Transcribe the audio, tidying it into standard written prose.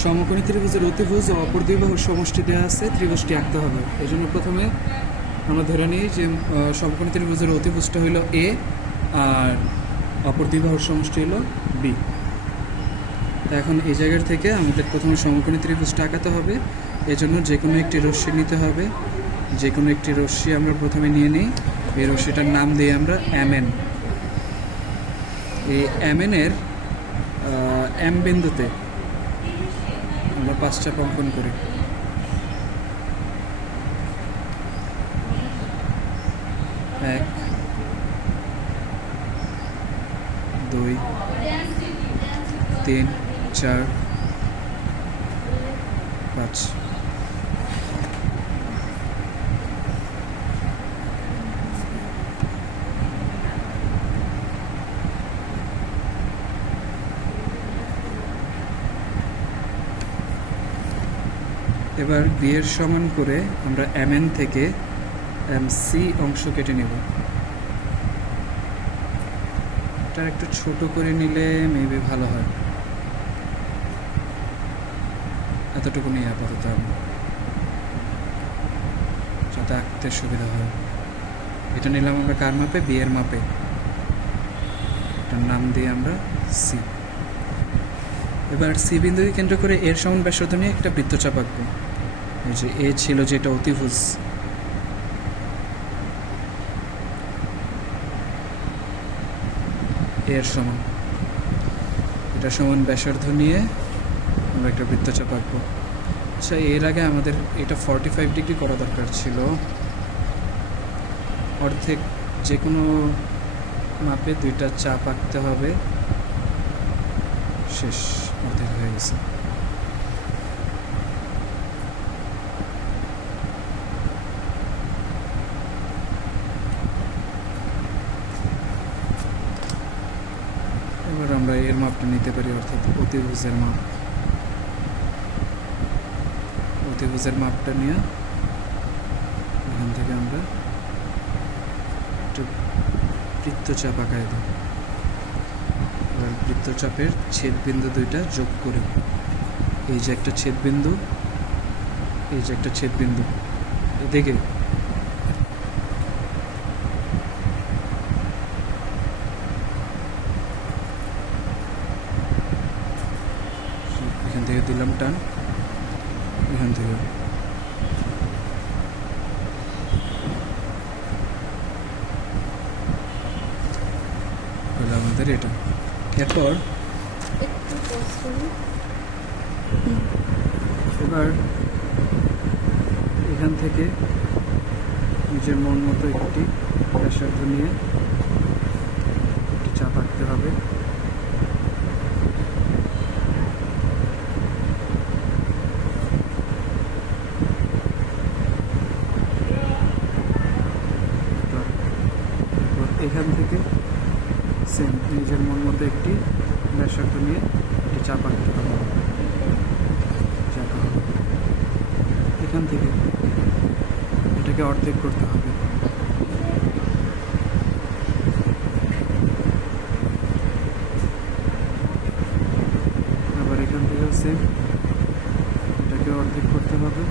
সমকোণী ত্রিভুজের অতিভুজ ও অপর দুই বাহুর সমষ্টি দেওয়া আছে, ত্রিভুজটি আঁকতে হবে। এই জন্য প্রথমে আমরা ধরে নিই যে সমকোণী ত্রিভুজের অতিভুজটা হলো এ আর অপর দুই বাহুর সমষ্টি হলো বি। তা এখন এই জায়গার থেকে আমাদের প্রথমে সমকোণী ত্রিভুজটা আঁকাতে হবে। এজন্য যে কোনো একটি রশ্মি নিতে হবে। যে কোনো একটি রশ্মি আমরা প্রথমে নিয়ে নিই। এই রশ্মিটার নাম দিই আমরা এমএন। এই এমএনের এম বিন্দুতে আমরা 5টা অঙ্কন করি। 1 2 3 4 5। এবার বি এর সমান করে আমরা এমএন থেকে এমসি অংশ কেটে নেব। এটা একটু ছোট করে নিলে মেবি ভালো হয়। এতটুকু নিয়ে আপাতত যাতে আঁকতে সুবিধা হয়। এটা নিলাম আমরা কার মাপে? বি এর মাপে। এটার নাম দিয়ে আমরা সি। এবার সি বিন্দুকে কেন্দ্র করে এর সমান ব্যাসার্ধ নিয়ে একটা বৃত্তচাপ আঁকবো। এই যে এ ছিল যেটা অতিভুজ, এর সমান, এটা সমান ব্যাসার্ধ নিয়ে আমরা একটা বৃত্তচাপ আঁকবো। আচ্ছা, এর আগে আমাদের এটা 45 ডিগ্রি করা দরকার ছিল। অর্ধেক যে কোনো মাপে 2টা চাপ আঁকতে হবে। শেষ, অর্ধেক হয়ে গেছে। এবার আমরা এর মাপটা নিতে পারি, অর্থাৎ অতিভুজের মাপ। অতিভুজের মাপটা নিয়ে এখান থেকে আমরা একটু বৃত্তচাপ আঁকায় দিই। এবার বৃত্তচাপের ছেদবিন্দু 2টা যোগ করি। এই যে একটা ছেদবিন্দু, এই যে একটা ছেদবিন্দু, এদিকে এখান থেকে দিলাম টান, এখান থেকে আমাদের এটা। এরপর এবার এখান থেকে নিজের মন মতো একটি ব্যাসার্ধ নিয়ে একটি চাপ আঁকতে হবে। এখান থেকে সেম নিজের মন মতো একটি ব্যাসার্ধ নিয়ে একটি চাপ আঁকতে হবে। এখান থেকে এটাকে অর্ধেক করতে হবে। আবার এখান থেকেও সেম, এটাকে অর্ধেক করতে হবে।